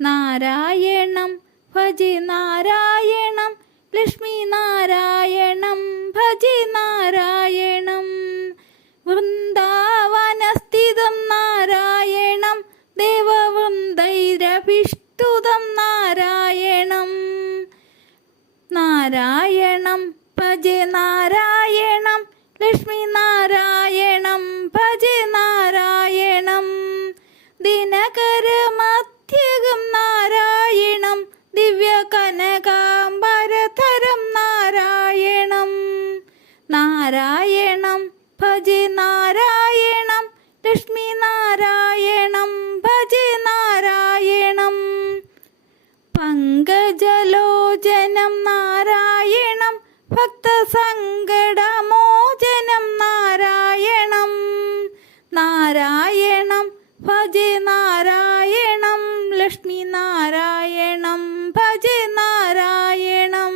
നാരായണം bhaji നാരായണം Lakshmi നാരായണം bhaji നാരായണം വൃന്ദാവനസ്ഥിതം നാരായണം ദേവവൃന്ദൈരഭിഷ്ടുതം നാരായണം നാരായണം bhaji നാരായണം Lakshmi നാരായണം bhaji നാരായണം ദിനകരമധ്യകം നാരായണം ദിവ്യകനകാംബരധരം നാരായണം നാരായണം bhaji നാരായണം Lakshmi നാരായണം bhaji നാരായണം പങ്കജലോചനം നാരായണം ഭക്തസങ്കടമോചനം നാരായണം നാരായണം bhaji നാരായണം Lakshmi നാരായണം bhaji നാരായണം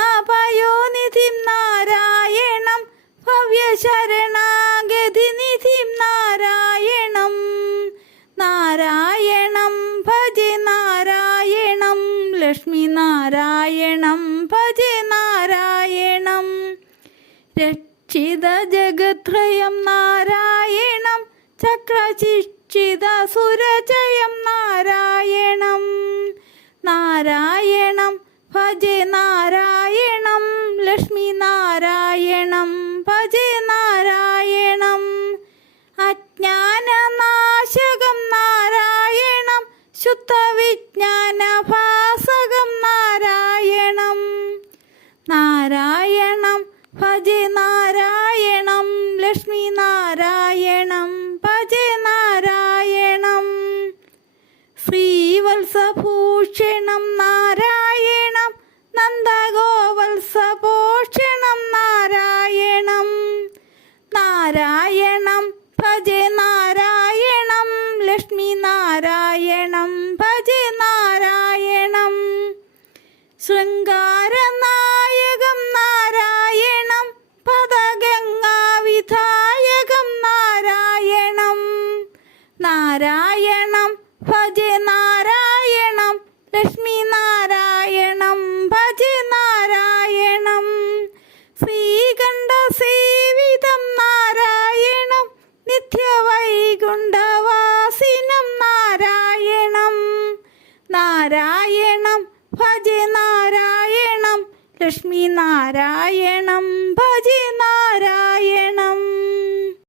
കരുണാപയോനിധിം നാരായണം ഭവ്യശരണാഗതിനിധിം നാരായണം നാരായണം bhaji നാരായണം Lakshmi നാരായണം bhaji നാരായണം Rakshita ജഗത്രയം നാരായണം ചക്രശിക്ഷിത സുരജയം നാരായണം നാരായണം bhaji നാരായണം Lakshmi നാരായണം bhaji നാരായണം അജ്ഞാനനാശകം നാരായണം ശുദ്ധവിജ്ഞാനഭാസകം നാരായണം നാരായണം bhaji നാരായണം Lakshmi നാരായണം bhaji നാരായണം ശ്രീവത്സഭൂഷണം നാരായണം നന്ദഗോവത്സപോഷണം നാരായണം നാരായണം bhaji നാരായണം Lakshmi നാരായണം bhaji നാരായണം ശൃംഗാരനായകം നാരായണം പദഗംഗാവിധായകം നാരായണം നാരായണം bhaji നാരായണം Lakshmi നാരായണം bhaji നാരായണം ശ്രീകണ്ഠസേവിതം നാരായണം നിത്യവൈകുണ്ഠവാസിനം നാരായണം നാരായണം bhaji നാരായണം Lakshmi നാരായണം bhaji